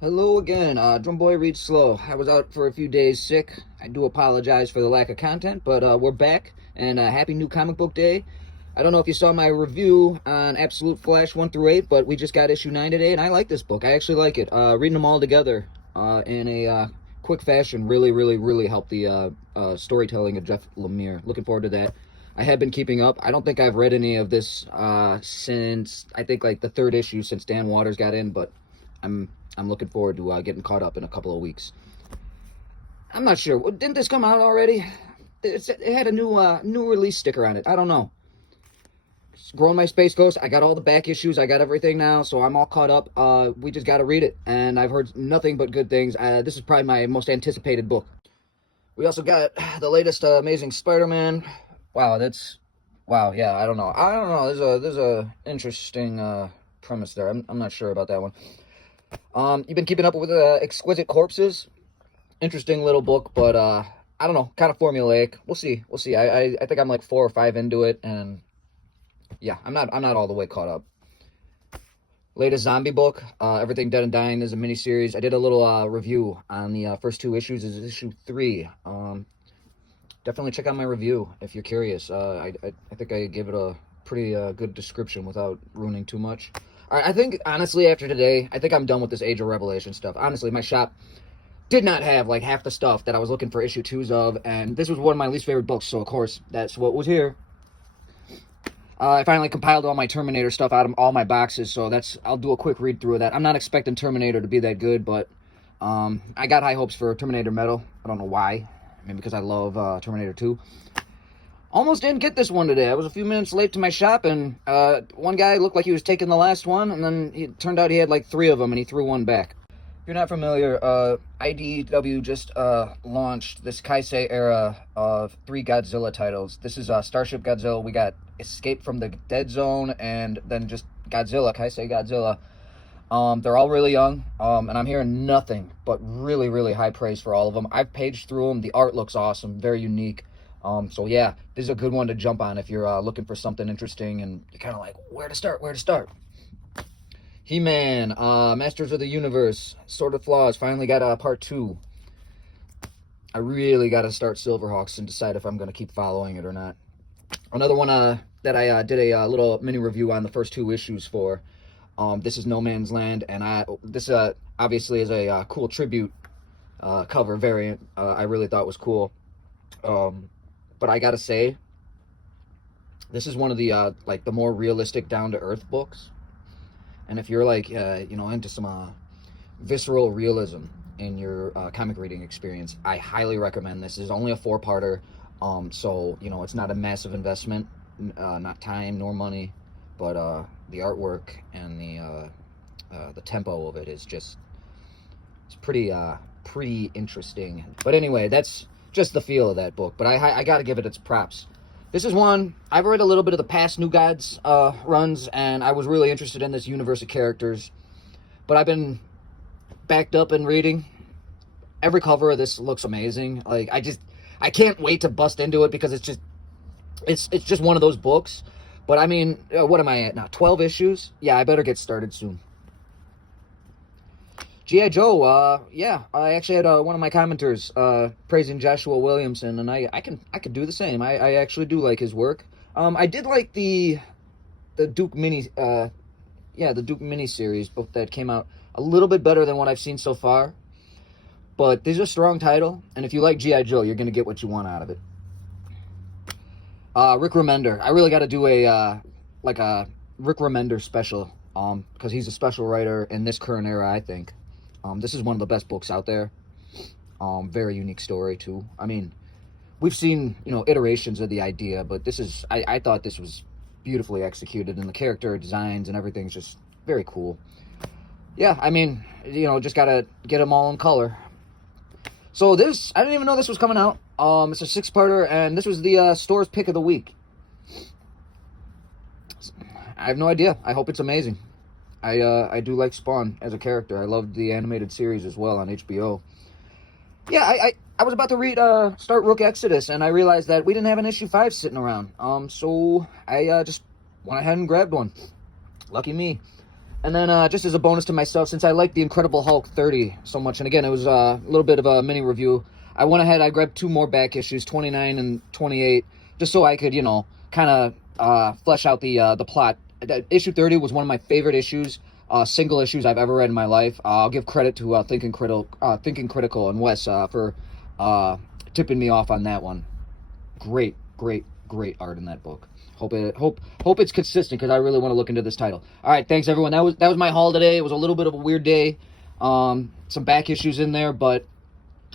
Hello again, Drum Boy Reads Slow. I was out for a few days sick. I do apologize for the lack of content, but we're back, and happy new comic book day. I don't know if you saw my review on Absolute Flash 1 through 8, but we just got issue 9 today, and I like this book. I actually like it. Reading them all together in a quick fashion really helped the storytelling of Jeff Lemire. Looking forward to that. I have been keeping up. I don't think I've read any of this since, I think, like the third issue since Dan Waters got in, but I'm looking forward to getting caught up in a couple of weeks. I'm not sure. Didn't this come out already? It had a new release sticker on it. I don't know. It's growing my Space Ghost. I got all the back issues. I got everything now, so I'm all caught up. We just got to read it, and I've heard nothing but good things. This is probably my most anticipated book. We also got the latest Amazing Spider-Man. Wow. Yeah, I don't know. There's a interesting premise there. I'm not sure about that one. You've been keeping up with Exquisite Corpses. Interesting little book, but I don't know, kind of formulaic. We'll see. I think I'm like 4 or 5 into it, and yeah, I'm not all the way caught up. Latest zombie book, Everything Dead and Dying, is a miniseries. I did a little review on the first 2 issues. This is issue 3. Definitely check out my review if you're curious. I think I gave it a pretty good description without ruining too much. All right, I think, honestly, after today, I think I'm done with this Age of Revelation stuff. Honestly, my shop did not have, like, half the stuff that I was looking for issue 2s of, and this was one of my least favorite books, so, of course, that's what was here. I finally compiled all my Terminator stuff out of all my boxes, so I'll do a quick read-through of that. I'm not expecting Terminator to be that good, but I got high hopes for Terminator Metal. I don't know why. Maybe because I love Terminator 2. Almost didn't get this one today. I was a few minutes late to my shop, and one guy looked like he was taking the last one, and then it turned out he had like 3 of them, and he threw one back. If you're not familiar, IDW just launched this Kaisei era of 3 Godzilla titles. This is Starship Godzilla. We got Escape from the Dead Zone, and then just Godzilla, Kaisei Godzilla. They're all really young, and I'm hearing nothing but really high praise for all of them. I've paged through them. The art looks awesome, very unique. So yeah, this is a good one to jump on if you're looking for something interesting and you're kind of like, where to start? He-Man, Masters of the Universe, Sword of Flaws, finally got part 2. I really got to start Silverhawks and decide if I'm going to keep following it or not. Another one that I did a little mini review on the first 2 issues for. This is No Man's Land, and this obviously is a cool tribute cover variant. I really thought was cool. But I gotta say, this is one of the like the more realistic, down-to-earth books. And if you're like into some visceral realism in your comic reading experience, I highly recommend this. It's only a 4-parter, so it's not a massive investment, not time nor money, but the artwork and the tempo of it is it's pretty interesting. But anyway, that's just the feel of that book, but I gotta give it its props. This is one, I've read a little bit of the past New Gods runs, and I was really interested in this universe of characters, but I've been backed up in reading. Every cover of this looks amazing. Like, I can't wait to bust into it, because it's just one of those books. But I mean, what am I at now, 12 issues? Yeah, I better get started soon. G.I. Joe, yeah, I actually had one of my commenters praising Joshua Williamson, and I could do the same. I actually do like his work. I did like the Duke mini series book that came out a little bit better than what I've seen so far. But this is a strong title, and if you like G.I. Joe, you're gonna get what you want out of it. Rick Remender, I really got to do a Rick Remender special, because he's a special writer in this current era, I think. This is one of the best books out there. Very unique story, too. I mean, we've seen, iterations of the idea, but I thought this was beautifully executed, and the character designs and everything's just very cool. Yeah, I mean, just gotta get them all in color. So this, I didn't even know this was coming out. It's a 6-parter, and this was the store's pick of the week. I have no idea. I hope it's amazing. I do like Spawn as a character. I loved the animated series as well on HBO. Yeah, I was about to start Rook Exodus, and I realized that we didn't have an issue 5 sitting around. So I just went ahead and grabbed one. Lucky me. And then just as a bonus to myself, since I like the Incredible Hulk 30 so much, and again, it was a little bit of a mini review, I went ahead, I grabbed 2 more back issues, 29 and 28, just so I could, kind of flesh out the plot. Issue 30 was one of my favorite issues, single issues I've ever read in my life. I'll give credit to Thinking Critical and Wes for tipping me off on that one. Great art in that book. Hope it's consistent, because I really want to look into this title. All right, thanks everyone. That was my haul today. It was a little bit of a weird day. Some back issues in there, but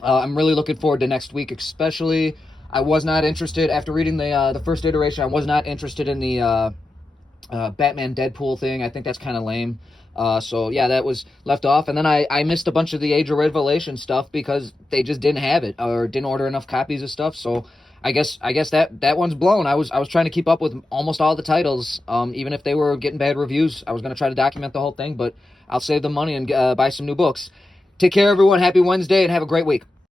I'm really looking forward to next week, especially. I was not interested after reading the first iteration. I was not interested in the Batman Deadpool thing. I think that's kind of lame. So yeah, that was left off. And then I missed a bunch of the Age of Revelation stuff because they just didn't have it or didn't order enough copies of stuff. So I guess that one's blown. I was trying to keep up with almost all the titles, even if they were getting bad reviews. I was going to try to document the whole thing, but I'll save the money and buy some new books. Take care, everyone. Happy Wednesday, and have a great week.